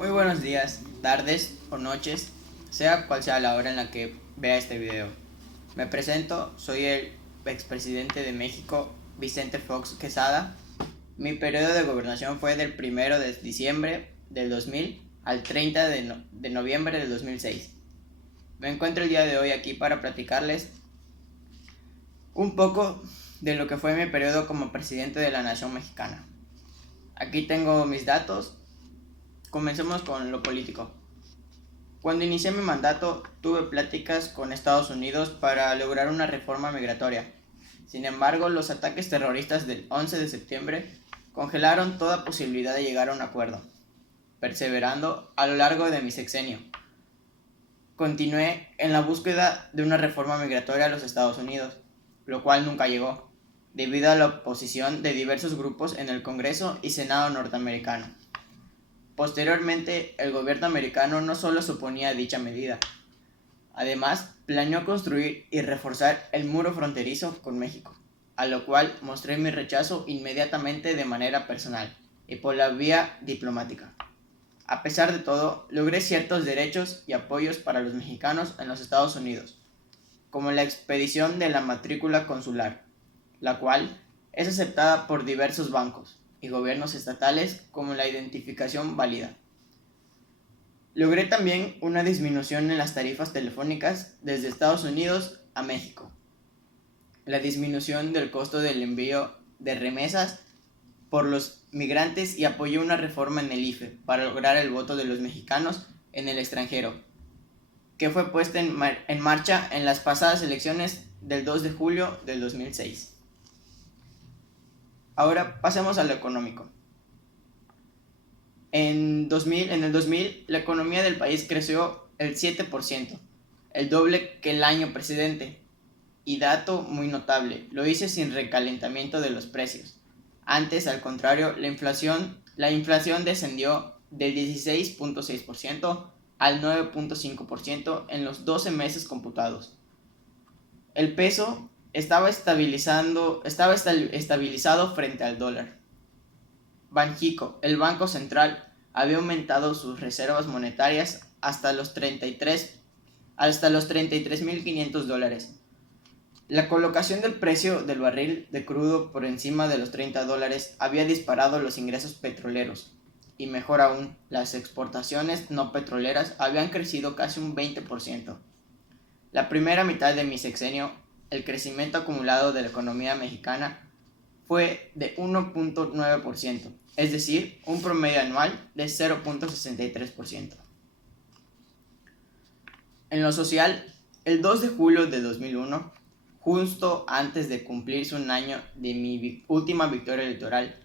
Muy buenos días, tardes o noches, sea cual sea la hora en la que vea este video. Me presento, soy el expresidente de México, Vicente Fox Quesada. Mi periodo de gobernación fue del 1 de diciembre del 2000 al 30 de noviembre del 2006. Me encuentro el día de hoy aquí para platicarles un poco de lo que fue mi periodo como presidente de la nación mexicana. Aquí tengo mis datos. Comencemos con lo político. Cuando inicié mi mandato, tuve pláticas con Estados Unidos para lograr una reforma migratoria. Sin embargo, los ataques terroristas del 11 de septiembre congelaron toda posibilidad de llegar a un acuerdo. Perseverando a lo largo de mi sexenio, continué en la búsqueda de una reforma migratoria a los Estados Unidos, lo cual nunca llegó, debido a la oposición de diversos grupos en el Congreso y Senado norteamericano. Posteriormente, el gobierno americano no solo se oponía a dicha medida, además planeó construir y reforzar el muro fronterizo con México, a lo cual mostré mi rechazo inmediatamente de manera personal y por la vía diplomática. A pesar de todo, logré ciertos derechos y apoyos para los mexicanos en los Estados Unidos, como la expedición de la matrícula consular, la cual es aceptada por diversos bancos y gobiernos estatales como la identificación válida. Logré también una disminución en las tarifas telefónicas desde Estados Unidos a México, la disminución del costo del envío de remesas por los migrantes y apoyé una reforma en el IFE para lograr el voto de los mexicanos en el extranjero, que fue puesta en marcha en las pasadas elecciones del 2 de julio del 2006. Ahora pasemos a lo económico. En el 2000, la economía del país creció el 7%, el doble que el año precedente. Y dato muy notable, lo hice sin recalentamiento de los precios. Antes, al contrario, la inflación descendió del 16.6% al 9.5% en los 12 meses computados. El peso estaba estabilizado frente al dólar. Banxico, el Banco Central, había aumentado sus reservas monetarias hasta los 33.500 dólares. La colocación del precio del barril de crudo por encima de los $30 había disparado los ingresos petroleros. Y mejor aún, las exportaciones no petroleras habían crecido casi un 20%. La primera mitad de mi sexenio, el crecimiento acumulado de la economía mexicana fue de 1.9%, es decir, un promedio anual de 0.63%. En lo social, el 2 de julio de 2001, justo antes de cumplirse un año de mi última victoria electoral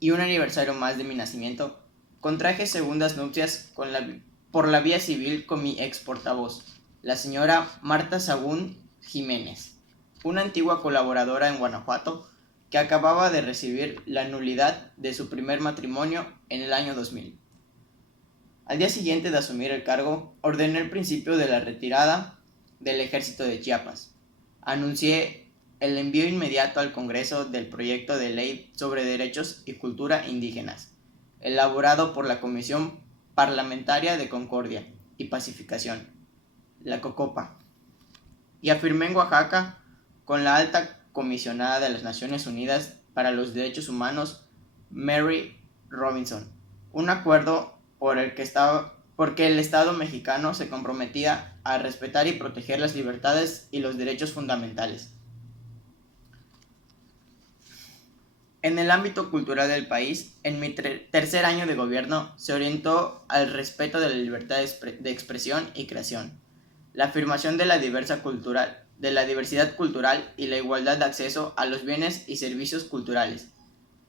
y un aniversario más de mi nacimiento, contraje segundas nupcias por la vía civil con mi ex portavoz, la señora Marta Sagún Jiménez, una antigua colaboradora en Guanajuato que acababa de recibir la nulidad de su primer matrimonio en el año 2000. Al día siguiente de asumir el cargo, ordené el principio de la retirada del Ejército de Chiapas. Anuncié el envío inmediato al Congreso del proyecto de ley sobre derechos y cultura indígenas, elaborado por la Comisión Parlamentaria de Concordia y Pacificación, la COCOPA, y afirmé en Oaxaca con la alta comisionada de las Naciones Unidas para los Derechos Humanos, Mary Robinson, un acuerdo porque el Estado mexicano se comprometía a respetar y proteger las libertades y los derechos fundamentales. En el ámbito cultural del país, en mi tercer año de gobierno, se orientó al respeto de la libertad de expresión y creación, la afirmación de la diversidad cultural y la igualdad de acceso a los bienes y servicios culturales.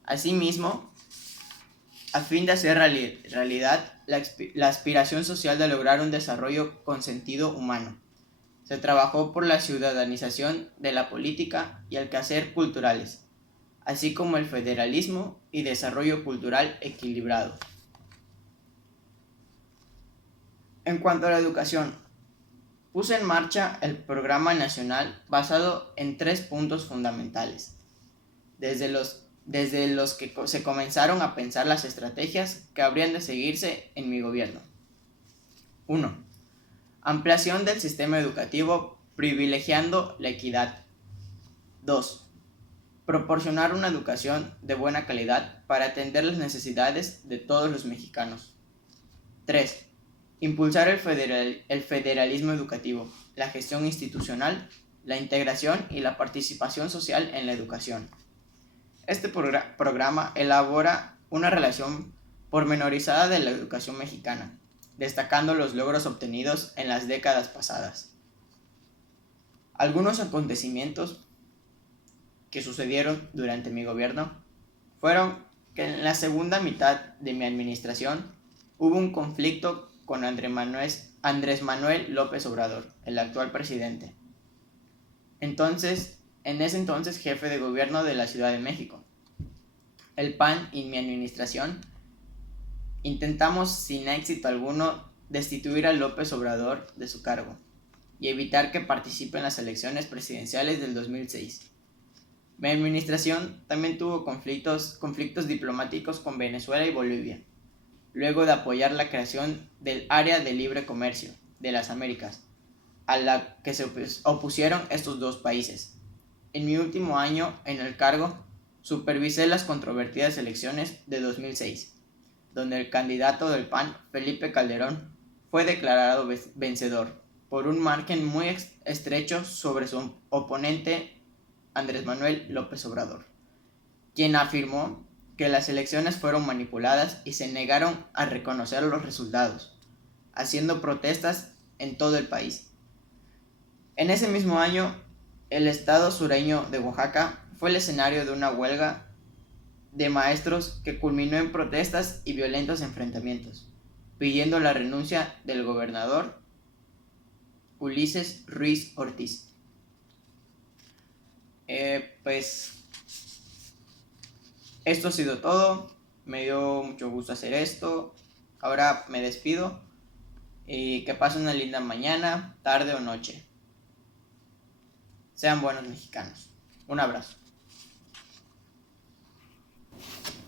Asimismo, a fin de hacer realidad la aspiración social de lograr un desarrollo con sentido humano, se trabajó por la ciudadanización de la política y el quehacer culturales, así como el federalismo y desarrollo cultural equilibrado. En cuanto a la educación, puse en marcha el programa nacional basado en 3 puntos fundamentales. Desde los desde los que se comenzaron a pensar las estrategias que habrían de seguirse en mi gobierno. 1. Ampliación del sistema educativo privilegiando la equidad. 2. Proporcionar una educación de buena calidad para atender las necesidades de todos los mexicanos. 3. Impulsar el federalismo educativo, la gestión institucional, la integración y la participación social en la educación. Este programa elabora una relación pormenorizada de la educación mexicana, destacando los logros obtenidos en las décadas pasadas. Algunos acontecimientos que sucedieron durante mi gobierno fueron que en la segunda mitad de mi administración hubo un conflicto con Andrés Manuel López Obrador, el actual presidente. En ese entonces jefe de gobierno de la Ciudad de México. El PAN y mi administración intentamos sin éxito alguno destituir a López Obrador de su cargo y evitar que participe en las elecciones presidenciales del 2006. Mi administración también tuvo conflictos diplomáticos con Venezuela y Bolivia, luego de apoyar la creación del Área de Libre Comercio de las Américas, a la que se opusieron estos dos países. En mi último año en el cargo, supervisé las controvertidas elecciones de 2006, donde el candidato del PAN, Felipe Calderón, fue declarado vencedor por un margen muy estrecho sobre su oponente Andrés Manuel López Obrador, quien afirmó que las elecciones fueron manipuladas y se negaron a reconocer los resultados, haciendo protestas en todo el país. En ese mismo año, el estado sureño de Oaxaca fue el escenario de una huelga de maestros que culminó en protestas y violentos enfrentamientos, pidiendo la renuncia del gobernador Ulises Ruiz Ortiz. Pues esto ha sido todo. Me dio mucho gusto hacer esto. Ahora me despido y que pasen una linda mañana, tarde o noche. Sean buenos mexicanos. Un abrazo.